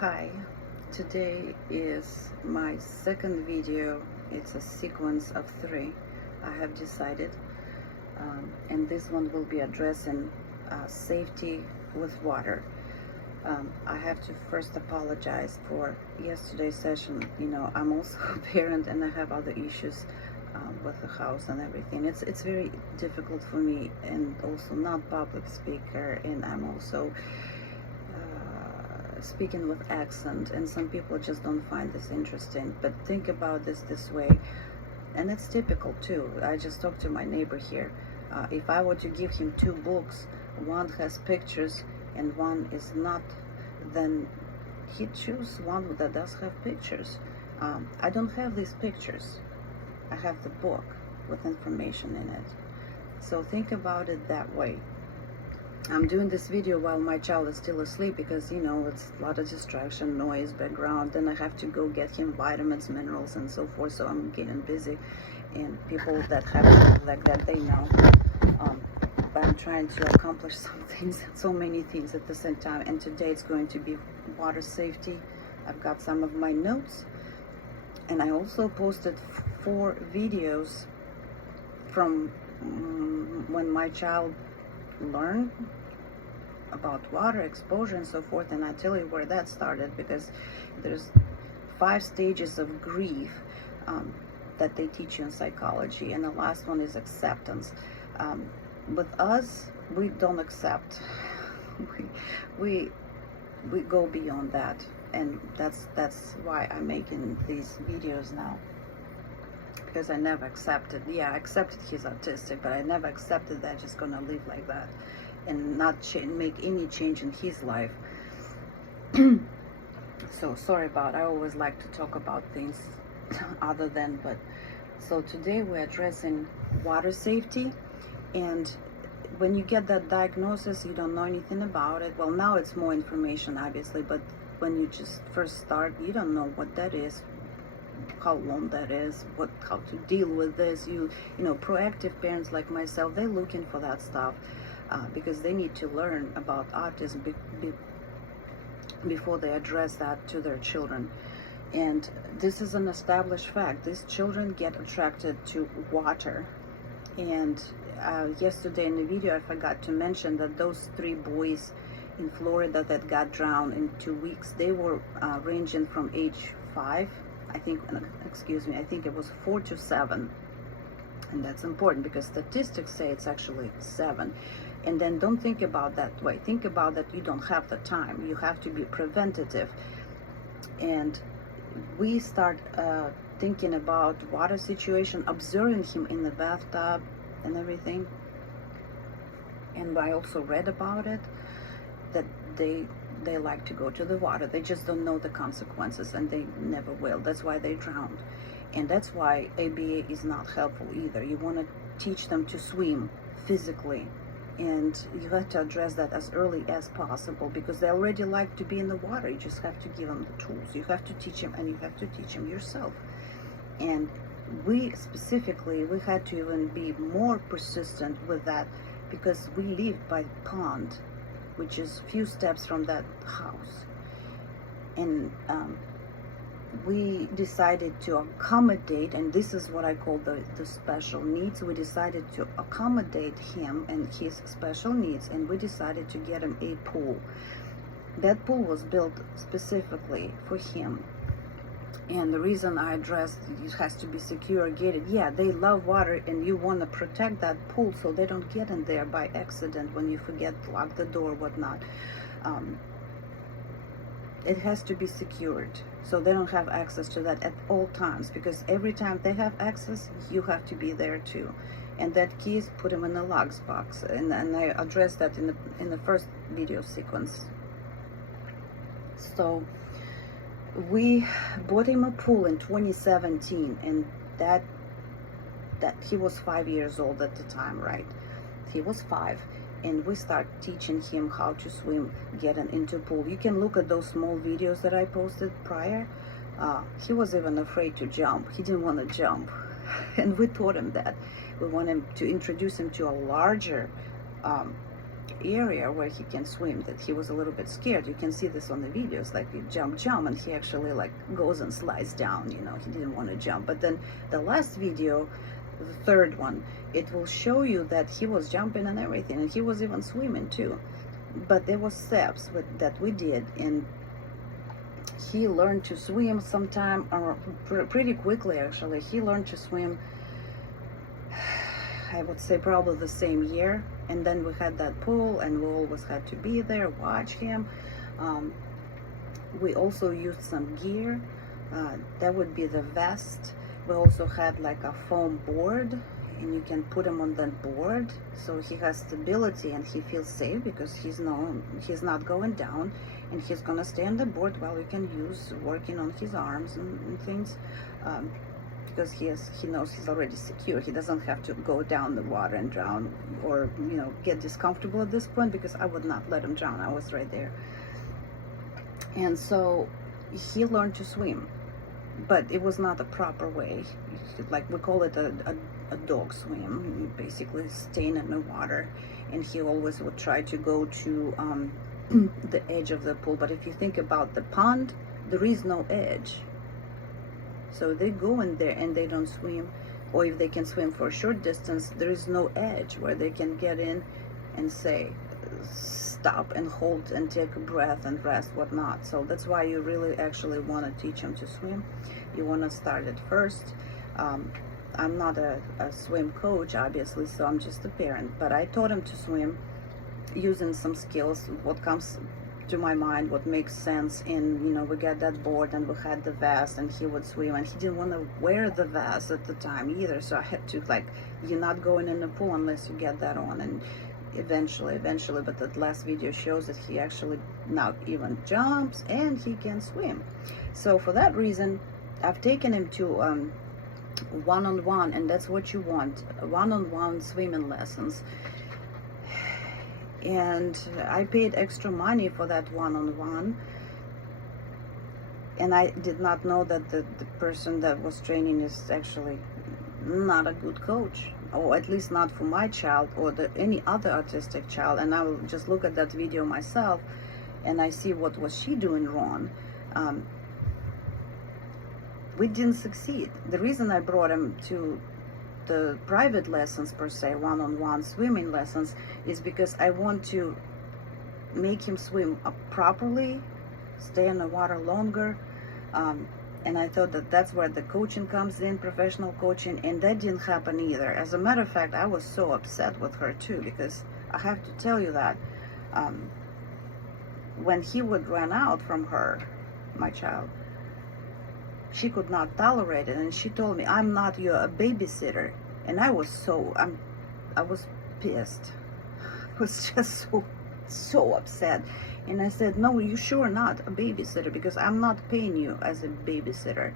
Hi, today is my second video. It's a sequence of 3 I have decided, and this one will be addressing safety with water. I have to first apologize for yesterday's session. I'm also a parent and I have other issues with the house and everything. It's very difficult for me, and also not public speaker, and I'm also speaking with accent, and some people just don't find this interesting. But think about this way, and it's typical too. I just talked to my neighbor here. If I were to give him 2 books, one has pictures and one is not, then he'd choose one that does have pictures. I don't have these pictures. I have the book with information in it. So think about it that way. I'm doing this video while my child is still asleep because, it's a lot of distraction, noise, background. Then I have to go get him vitamins, minerals, and so forth. So I'm getting busy. And people that have kids like that, they know. But I'm trying to accomplish some things, so many things at the same time. And today it's going to be water safety. I've got some of my notes. And I also posted 4 videos from when my child learned about water exposure and so forth, and I tell you where that started, because there's 5 stages of grief that they teach you in psychology, and the last one is acceptance. With us, we don't accept. we go beyond that, and that's why I'm making these videos now, because I never accepted. I accepted he's autistic, but I never accepted that just gonna live like that and not make any change in his life. So sorry about, I always like to talk about things other than, but so today we're addressing water safety. And when you get that diagnosis, you don't know anything about it. Well, now it's more information, obviously, but when you just first start, you don't know what that is, how long that is, how to deal with this. Proactive parents like myself, they're looking for that stuff because they need to learn about autism before they address that to their children. And this is an established fact. These children get attracted to water. And yesterday in the video, I forgot to mention that those 3 boys in Florida that got drowned in 2 weeks, they were ranging from age 5, I think it was 4 to 7. And that's important because statistics say it's actually 7. And then don't think about that way. Think about that you don't have the time. You have to be preventative. And we start thinking about water situation, observing him in the bathtub and everything. And I also read about it, that they like to go to the water. They just don't know the consequences, and they never will. That's why they drown. And that's why ABA is not helpful either. You want to teach them to swim physically, and you have to address that as early as possible, because they already like to be in the water. You just have to give them the tools. You have to teach them, and you have to teach them yourself. And we specifically, we had to even be more persistent with that, because we live by the pond, which is a few steps from that house. And we decided to accommodate, and this is what I call the special needs. We decided to accommodate him and his special needs, and we decided to get him a pool. That pool was built specifically for him. And the reason I addressed it has to be secure, gated. Yeah, they love water, and you want to protect that pool so they don't get in there by accident when you forget to lock the door, whatnot. It has to be secured so they don't have access to that at all times, because every time they have access, you have to be there too. And that keys, put them in the locks box, and I addressed that in the first video sequence. So we bought him a pool in 2017, and that he was 5 years old at the time, right? He was 5. And we start teaching him how to swim, getting into pool. You can look at those small videos that I posted prior. He was even afraid to jump. He didn't want to jump. And we taught him that. We want him to introduce him to a larger area where he can swim, that he was a little bit scared. You can see this on the videos, like you jump, and he actually like goes and slides down, you know, he didn't want to jump. But then the last video, the third one, it will show you that he was jumping and everything, and he was even swimming too. But there was steps that we did, and he learned to swim sometime, or pretty quickly actually. He learned to swim, I would say probably the same year. And then we had that pool, and we always had to be there, watch him. We also used some gear. That would be the vest. We also had like a foam board, and you can put him on that board so he has stability and he feels safe, because he's not going down, and he's gonna stay on the board while we can use working on his arms and things. Because he knows he's already secure. He doesn't have to go down the water and drown, or you know, get discomfortable at this point, because I would not let him drown. I was right there. And so he learned to swim, but it was not a proper way. Like we call it a dog swim. You basically staying in the water, and he always would try to go to the edge of the pool. But if you think about the pond, there is no edge. So they go in there and they don't swim, or if they can swim for a short distance, there is no edge where they can get in and say, stop and hold and take a breath and rest, whatnot. So that's why you really actually want to teach them to swim. You want to start it first. I'm not a swim coach, obviously, so I'm just a parent, but I taught him to swim using some skills, what comes to my mind, what makes sense. And you know, we got that board, and we had the vest, and he would swim, and he didn't want to wear the vest at the time either, so I had to, like, you're not going in the pool unless you get that on. And eventually, but that last video shows that he actually now even jumps and he can swim. So for that reason, I've taken him to one-on-one, and that's what you want, one-on-one swimming lessons. And I paid extra money for that one-on-one, and I did not know that the person that was training is actually not a good coach, or at least not for my child or any other autistic child. And I will just look at that video myself, and I see what was she doing wrong. We didn't succeed. The reason I brought him to the private lessons, per se, one-on-one swimming lessons, is because I want to make him swim properly, stay in the water longer. And I thought that that's where the coaching comes in, professional coaching, and that didn't happen either. As a matter of fact, I was so upset with her too, because I have to tell you that when he would run out from her, my child, she could not tolerate it, and she told me, I'm not your babysitter. And I was I was pissed. I was just so upset. And I said, no, you sure not a babysitter, because I'm not paying you as a babysitter,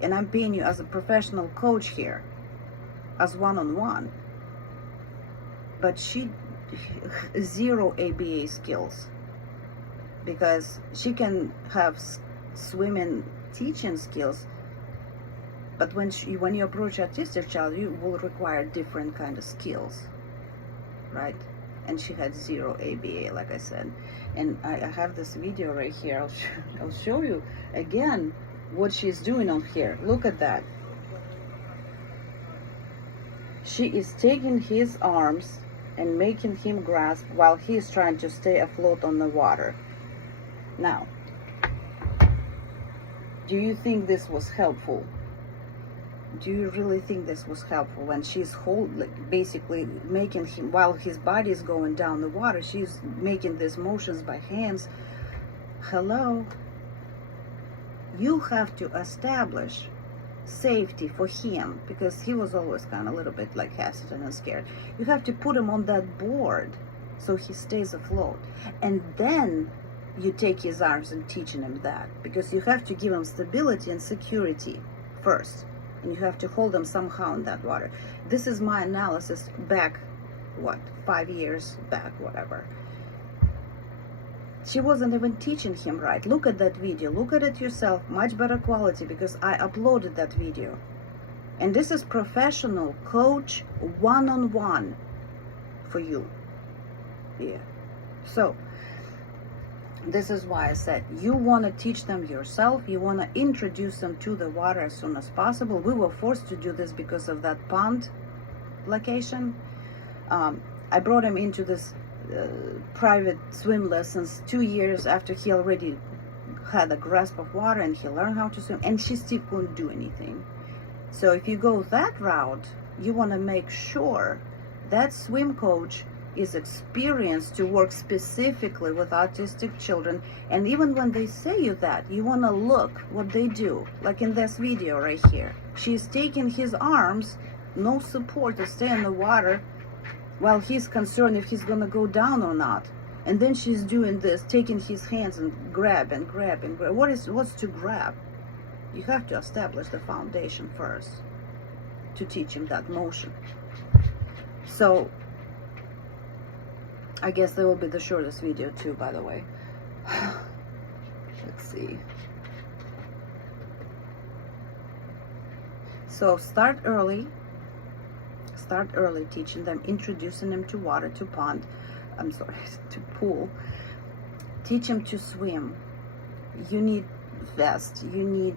and I'm paying you as a professional coach here, as one-on-one. But she zero ABA skills, because she can have swimming teaching skills, but when you approach an autistic child, you will require different kind of skills, right? And she had zero ABA, like I said. And I have this video right here. I'll show you again what she's doing on here. Look at that. She is taking his arms and making him grasp while he is trying to stay afloat on the water. Now, do you think this was helpful? Do you really think this was helpful when she's basically making him, while his body is going down the water, she's making these motions by hands? Hello? You have to establish safety for him, because he was always kind of a little bit like hesitant and scared. You have to put him on that board so he stays afloat. And then you take his arms and teaching him that, because you have to give him stability and security first, and you have to hold him somehow in that water. This is my analysis back, 5 years back, whatever. She wasn't even teaching him right. Look at that video, look at it yourself, much better quality, because I uploaded that video. And this is professional coach one-on-one for you. Yeah. So this is why I said you want to teach them yourself. You want to introduce them to the water as soon as possible. We were forced to do this because of that pond location. I brought him into this private swim lessons 2 years after he already had a grasp of water and he learned how to swim, and she still couldn't do anything. So if you go that route, you want to make sure that swim coach is experienced to work specifically with autistic children. And even when they say you that, you want to look what they do. Like in this video right here, she's taking his arms, no support, to stay in the water while he's concerned if he's gonna go down or not. And then she's doing this, taking his hands and grab and grab and grab. What's to grab? You have to establish the foundation first to teach him that motion. So I guess that will be the shortest video too, by the way. Let's see. So start early teaching them, introducing them to water, to pond, to pool. Teach them to swim. You need vest, you need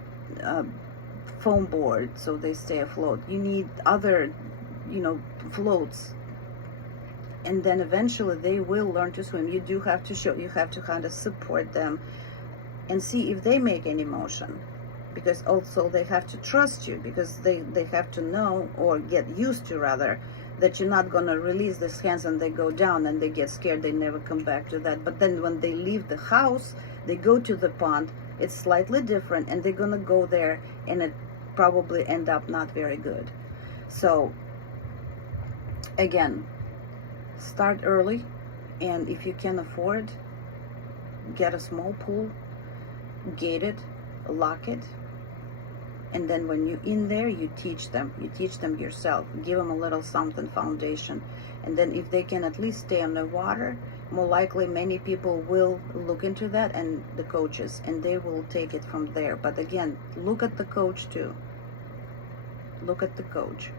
foam board so they stay afloat, you need other floats, and then eventually they will learn to swim. You do have to you have to kind of support them and see if they make any motion, because also they have to trust you, because they have to know, or get used to rather, that you're not going to release these hands and they go down and they get scared, they never come back to that. But then when they leave the house, they go to the pond, it's slightly different, and they're going to go there and it probably end up not very good. So again, start early, and if you can afford, get a small pool, gate it, lock it, and then when you're in there, you teach them yourself, give them a little something foundation. And then if they can at least stay on the water, more likely many people will look into that, and the coaches, and they will take it from there. But again, look at the coach too. Look at the coach.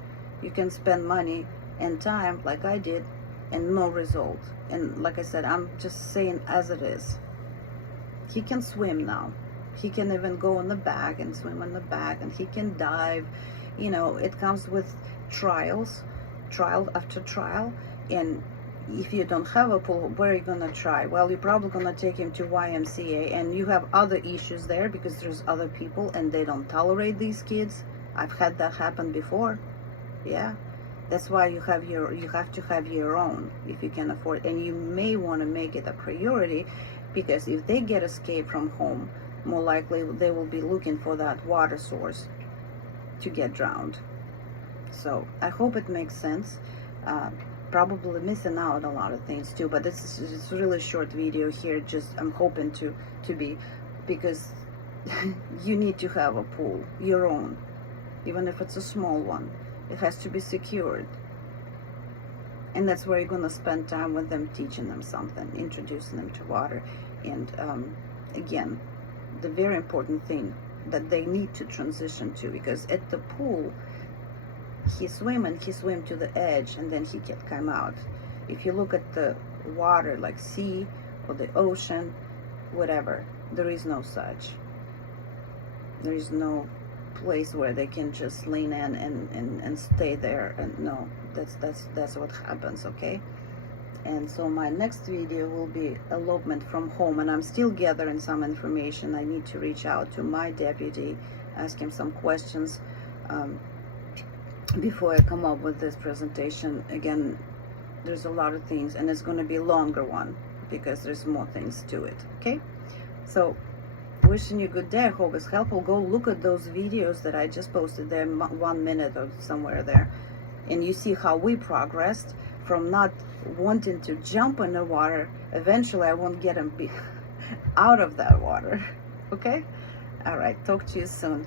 You can spend money and time like I did and no result. And like I said, I'm just saying as it is. He can swim now. He can even go in the back and swim in the back, and he can dive. It comes with trial after trial. And if you don't have a pool, where are you gonna try? Well, you're probably gonna take him to YMCA, and you have other issues there because there's other people and they don't tolerate these kids. I've had that happen before. Yeah, that's why you have to have your own if you can afford. And you may want to make it a priority, because if they get escaped from home, more likely they will be looking for that water source to get drowned. So I hope it makes sense. Probably missing out a lot of things too, but this is a really short video here. Just I'm hoping to be, because you need to have a pool, your own, even if it's a small one. It has to be secured, and that's where you're going to spend time with them, teaching them something, introducing them to water. And again, the very important thing that they need to transition to, because at the pool he swim to the edge and then he can come out. If you look at the water, like sea or the ocean, whatever, there is no such. There is no place where they can just lean in and stay there. And no, that's what happens. Okay. And so my next video will be elopement from home, and I'm still gathering some information. I need to reach out to my deputy, ask him some questions before I come up with this presentation. Again, there's a lot of things, and it's going to be a longer one because there's more things to it. Okay, so wishing you a good day. I hope it's helpful. Go look at those videos that I just posted there, 1 minute or somewhere there, and you see how we progressed from not wanting to jump in the water. Eventually I won't get him out of that water. Okay, all right, talk to you soon.